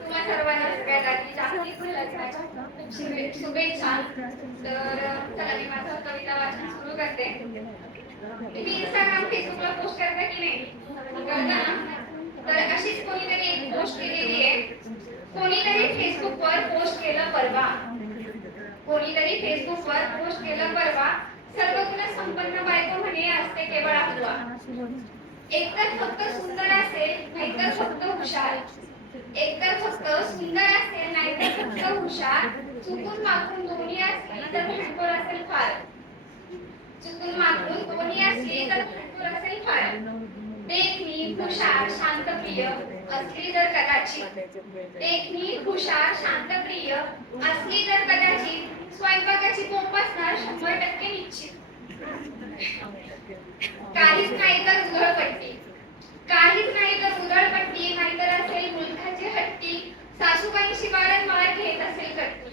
तुम्हा सर्वांना सगळ्यात जागतिक शुभेच्छा तर चला मी माझं कविता वाचन सुरू करते मी इंस्टाग्राम फेसबुकला पोस्ट करता की नाही करता तर अशीच कोणीतरी एक पोस्ट केलेली आहे कोणीतरी फेसबुकवर पोस्ट केलं परवा कोणीतरी फेसबुकवर पोस्ट केलं परवा सर्व गुण संपन्न बायको म्हणे असते केवळ आपला एकतर फक्त सुंदर असेल नाहीतर फक्त हुशार. एकतर फक्त सुंदर असेल नाहीतर फक्त हुशार. चुकून मागून दोन्ही असली तर भरपूर असेल फार. चुकून मागून दोन्ही असली तर भरपूर असेल फार. देखणी हुशार शांतप्रिय असली तर कदाचित. देखणी हुशार शांतप्रिय असली तर कदाचित. स्वयंपाकाची बोंब असणार शंभर टक्के निश्चित. काहीच नाही तर काहीच नाही तर उधळपट्टी नाहीतर असेल मुलखाची हट्टी. सासूबाई सासूबाईंशी वारंवार घेत असेल कट्टी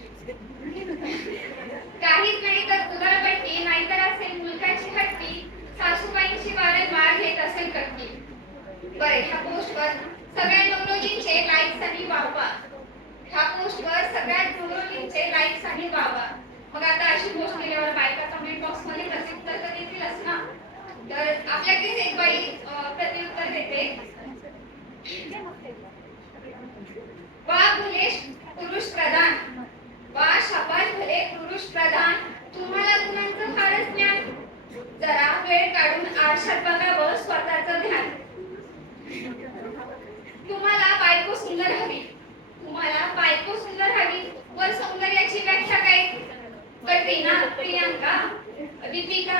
काहीच नाही तर उधळपट्टी नाहीतर असेल मुलखाची हट्टी. सासूबाईंशी वारंवार घेत असेल कट्टी बरे ह्या पोस्टवर सगळ्या नवरोजींचे लाईक्स आणि वाहवा. ह्या पोस्टवर सगळ्या नवरोजींचे लाईक्स आणि वाहवा. मग आता अशी पोस्ट केल्यावर बायका कमेंट बॉक्समध्ये प्रसिद्ध तर देतीलच ना? तर आपल्या एक प्रत्युत्तर देते. वा भुलेश पुरुष प्रधान. वा शपाल भले पुरुष प्रधान. तुम्हाला गुणांचं फारच ज्ञान. जरा वेळ काढून आरशात बघावं स्वतःचं ध्यान. तुम्हाला बायको सुंदर हवी. तुम्हाला बायको सुंदर हवी. वर सौंदर्याची व्याख्या काय? कटरीना प्रियांका दीपिका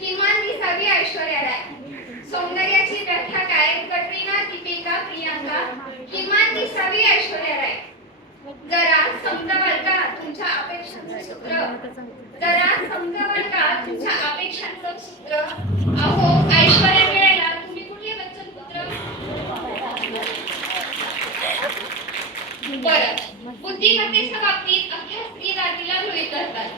किमान दिसावी ऐश्वर्या राय सौंदर्याची व्याख्या काय कटरीना दीपिका प्रियांका किमान दिसावी ऐश्वर्या राय जरा समजावाल का तुमच्या अपेक्षांचं सूत्र तुमच्या अपेक्षांचं सूत्र अहो मिळायला तुम्ही कुठले पुत्र बरं बुद्धिमत्तेच्या बाबतीत अख्ख्या स्त्री जातीला गृहीत धरतात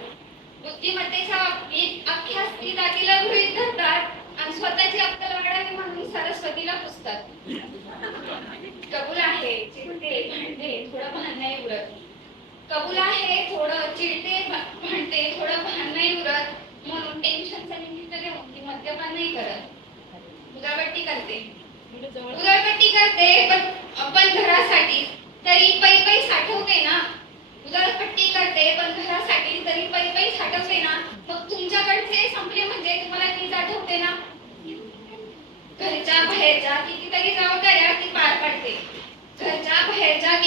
बुद्धिमत्तेच्या बाबतीत अख्ख्या स्त्री जातीला गृहीत धरतात आणि स्वतःची अक्कल वाढावी म्हणून सरस्वतीला पुसतात कबूल आहे चिडते भांडते थोडं भान नाही उरत कबूल आहे थोडं चिडते म्हणते थोडं भान नाही उरत. म्हणून टेन्शनचं निमित्त देऊन ती मद्यपान नाही करत. उदाबट्टी करते. उधळपट्टी करते पण पण घरासाठी तरी पै पै साठवते ना. उधळपट्टी करते पण घरासाठी तरी पै पै साठवते ना. मग तुमच्याकडचे संपले म्हणजे तुम्हाला ती आठवते ना. घरच्या बाहेरच्या कितीतरी जबाबदाऱ्या ती पार पाडते. घरच्या बाहेरच्या